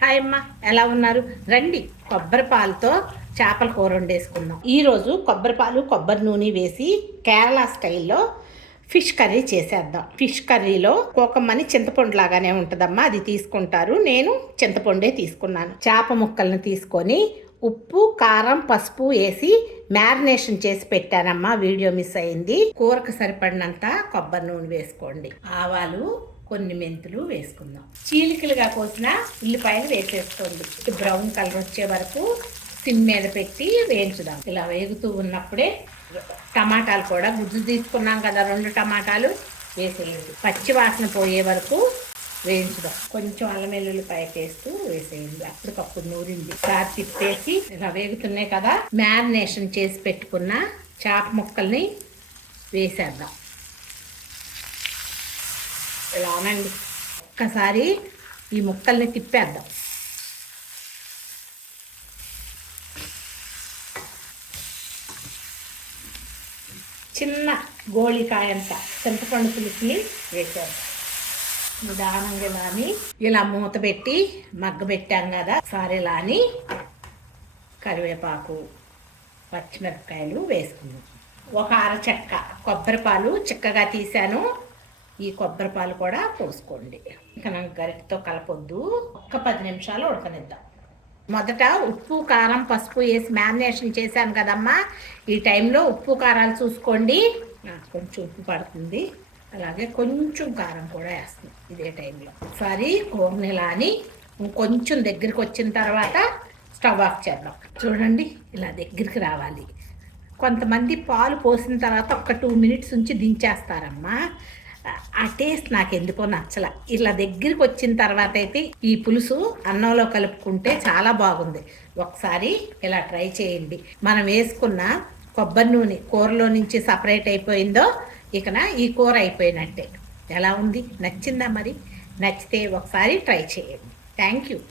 Hi అమ్మ ఎలా ఉన్నారు? రండి కొబ్బరి పాలతో చేపల కూర వండేసుకుందాం. ఈరోజు కొబ్బరి పాలు కొబ్బరి నూనె వేసి కేరళ స్టైల్లో ఫిష్ కర్రీ చేసేద్దాం. ఫిష్ కర్రీలో కోకమ్మని చింతపండు లాగానే ఉంటుందమ్మా అది తీసుకుంటారు. నేను చింతపండే తీసుకున్నాను. చేప ముక్కలను తీసుకొని ఉప్పు కారం పసుపు వేసి మ్యారినేషన్ చేసి పెట్టానమ్మా వీడియో మిస్ అయింది. కూరకు సరిపడినంత కొబ్బరి నూనె వేసుకోండి. ఆవాలు కొన్ని మెంతులు వేసుకుందాం. చీలికలుగా కోసిన ఉల్లిపాయలు వేసేసుకోండి. ఇటు బ్రౌన్ కలర్ వచ్చే వరకు సిమ్ మీద పెట్టి వేయించుదాం. ఇలా వేగుతూ ఉన్నప్పుడే టమాటాలు కూడా గుజ్జు తీసుకున్నాం కదా రెండు టమాటాలు వేసేయండి. పచ్చి వాసన పోయే వరకు వేయించుదాం. కొంచెం అల్లం వెల్లుల్లిపాయ వేస్తూ వేసేయండి. అప్పటికప్పుడు నూరింది. సార్ తిప్పేసి ఇలా వేగుతున్నాయి కదా మ్యారినేషన్ చేసి పెట్టుకున్న చేప ముక్కల్ని వేసేద్దాం. ఇలా అనండి. ఒక్కసారి ఈ ముక్కల్ని తిప్పేద్దాం. చిన్న గోళికాయంత చింతపండు పులుసుని వేసేద్దాం. నిదానంగా లాని అని ఇలా మూత పెట్టి మగ్గ పెట్టాం కదా ఒకసారి ఇలా అని కరివేపాకు పచ్చిమిరపకాయలు వేసుకుందాం. ఒక అరచెక్క కొబ్బరి పాలు చిక్కగా తీసాను. ఈ కొబ్బరి పాలు కూడా పోసుకోండి. ఇంకా మనం గరిటతో కలపొద్దు. ఒక్క పది నిమిషాలు ఉడకనిద్దాం. మొదట ఉప్పు కారం పసుపు వేసి మ్యారినేషన్ చేశాను కదమ్మా. ఈ టైంలో ఉప్పు కారాలు చూసుకోండి. నాకు కొంచెం ఉప్పు పడుతుంది. అలాగే కొంచెం కారం కూడా వేస్తుంది ఇదే టైంలో. ఒకసారి కూరని అని ఇంకొంచెం దగ్గరికి వచ్చిన తర్వాత స్టవ్ ఆఫ్ చేద్దాం. చూడండి ఇలా దగ్గరికి రావాలి. కొంతమంది పాలు పోసిన తర్వాత ఒక టూ మినిట్స్ ఉంచి దించేస్తారమ్మా. ఆ టేస్ట్ నాకు ఎందుకో నచ్చల. ఇలా దగ్గరికి వచ్చిన తర్వాత అయితే ఈ పులుసు అన్నంలో కలుపుకుంటే చాలా బాగుంది. ఒకసారి ఇలా ట్రై చేయండి. మనం వేసుకున్న కొబ్బరి నూనె కూరలో నుంచి సపరేట్ అయిపోయిందో ఇకన ఈ కూర అయిపోయినట్టే. ఎలా ఉంది? నచ్చిందా మరి? నచ్చితే ఒకసారి ట్రై చేయండి. Thank you